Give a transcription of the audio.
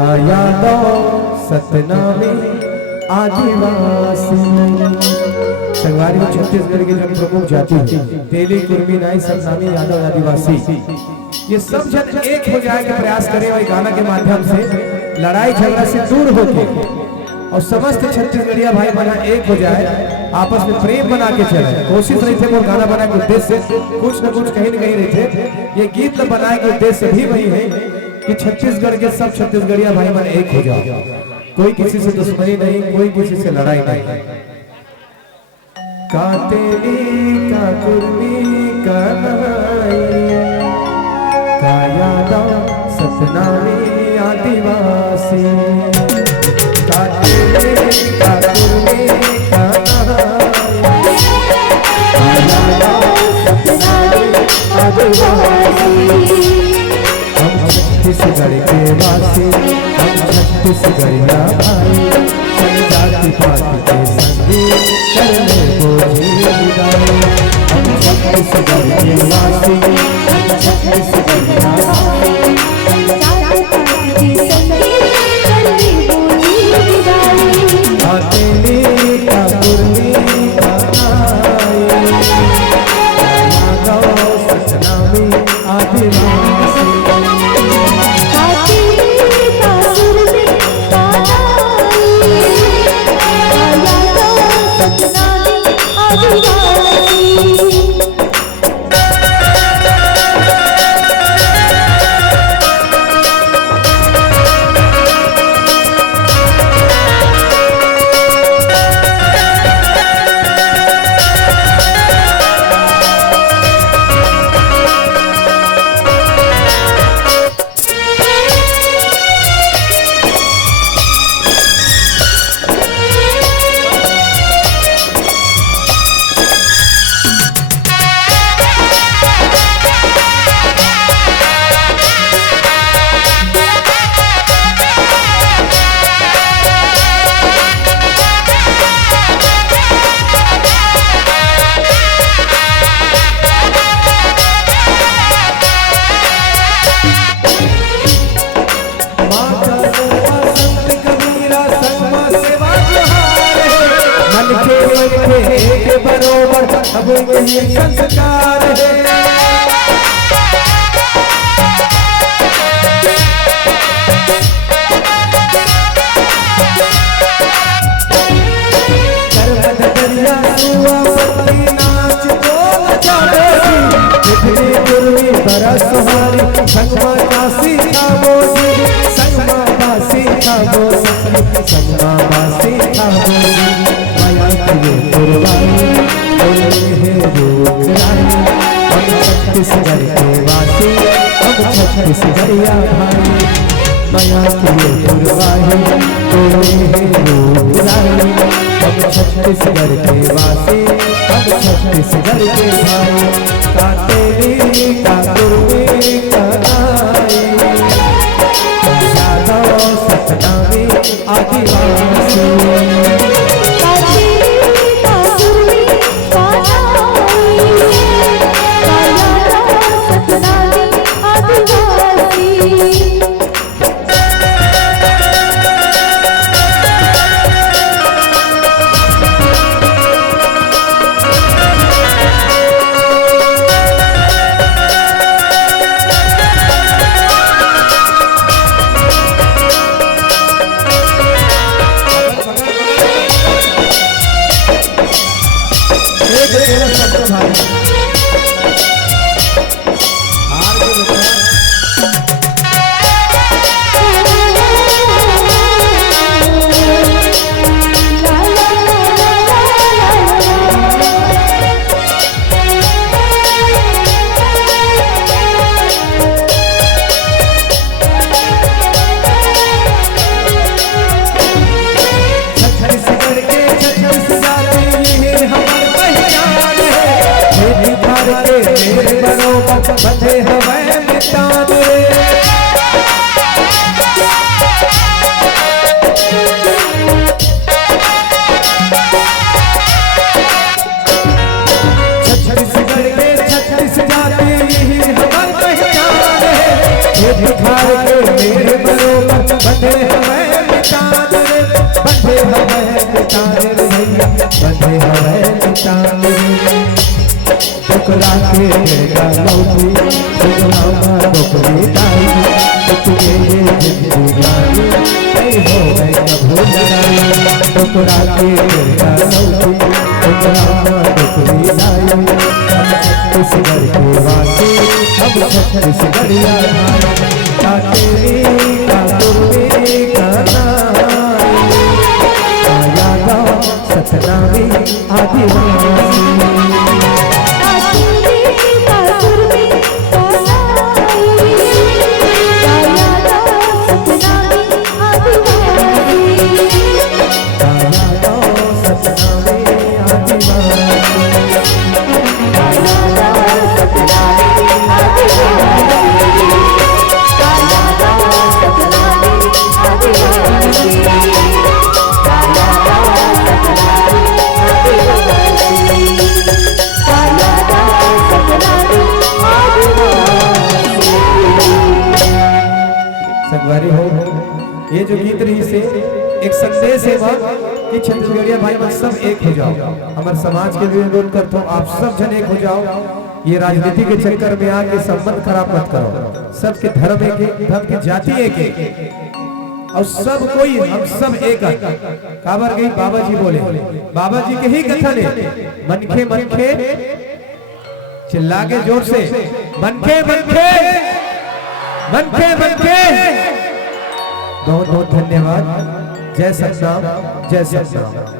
का यादव सतनामी आदिवासी। संगवारी में छत्तीसगढ़ के जो प्रमुख जाति तेली, कुर्मी, नाई, सतनामी, यादव, आदिवासी, ये सब जन एक हो जाए के प्रयास करें और गाना के माध्यम से लड़ाई झगड़ा से दूर होके और समस्त छत्तीसगढ़िया भाई बना एक हो जाए, आपस में प्रेम बना के चले। कोशिश रही थे वो गाना बना के उद्देश्य से कुछ न कुछ कहीं न कहीं रहे थे। ये गीत बनाए के उद्देश्य भी वही है कि छत्तीसगढ़ के सब छत्तीसगढ़िया भाई बना एक हो जाओ, कोई किसी से दुश्मनी नहीं, कोई किसी से लड़ाई नहीं। का तेली का कुर्मी का नाई, का यादव सतनामी आदिवासी, का तेली का कुर्मी का नाई, का यादव सतनामी आदिवासी। हम छत्तीसगढ़ के वासी, हम छत्तीसगढ़िया भाई, जाति पाति के संगी करने को जीविदाई। हम छत्तीसगढ़ के वासी, हम छत्तीसगढ़िया भाई, जाति पाति के संगी करने को जीविदाई। तेली का कुर्मी का नाई, यादव सतनामी आदिवासी। बरोबर अब यही संस्कार है, करवट दरिया सुआ पत्ती नाच बोल जावेगी, इतनी गुरवी बरस सुहारी, संगमा काशी था बोझी, संगमा काशी था बोझी, संगमा काशी था बोझी। माया की गुरबाई छत्तीसगढ़ के वासी, हम छत्तीसगढ़िया भाई, माया की गुरबाई बोले हैं लोग बुराई। हम छत्तीसगढ़ के वासी, हम छत्तीसगढ़ के भाई, का तेली का कुर्मी का नाई, यादव सतनामी आदिवासी। बंधे हवे मिटाने, छत्तीसगढ़ के 36 जाति यही हमारी पहचान है। ये भिखार के मेरे बरोबर बंधे हमें मिटान रे, बंधे हमें मिटान रे भैया, बंधे हमें मिटान रे। टुकड़ा के देगा लौटी, टुकड़ा में टुकड़ी दाई, टुकड़े ये जिंदगानी नहीं हो गई कभी लड़ाई। टुकड़ा के देगा लौटी, टुकड़ा में टुकड़ी दाई, हम छत्तीसगढ़ के वासी, हम छत्तीसगढ़ यार का तेरी का तुर्मी का यादव सतनामी आदिवासी। ये जो गीत रही से एक संदेश है कि छत्तीसगढ़िया भाई बस सब एक हो जाओ। हमारे समाज के लिए अनुरोध करता हूँ आप सब जन एक हो जाओ। ये राजनीति के चक्कर में आके संबंध खराब मत करो। सबके धर्म एक, धर्म की जाति एक, और सब कोई हम सब एक। काबर गई बाबा जी बोले, बाबा जी के ही कथन है, मनखे मनखे, चिल्ला के जोर से, मनखे मनखे, मनखे मनखे। बहुत बहुत धन्यवाद। जय सतनाम, जय सतनाम।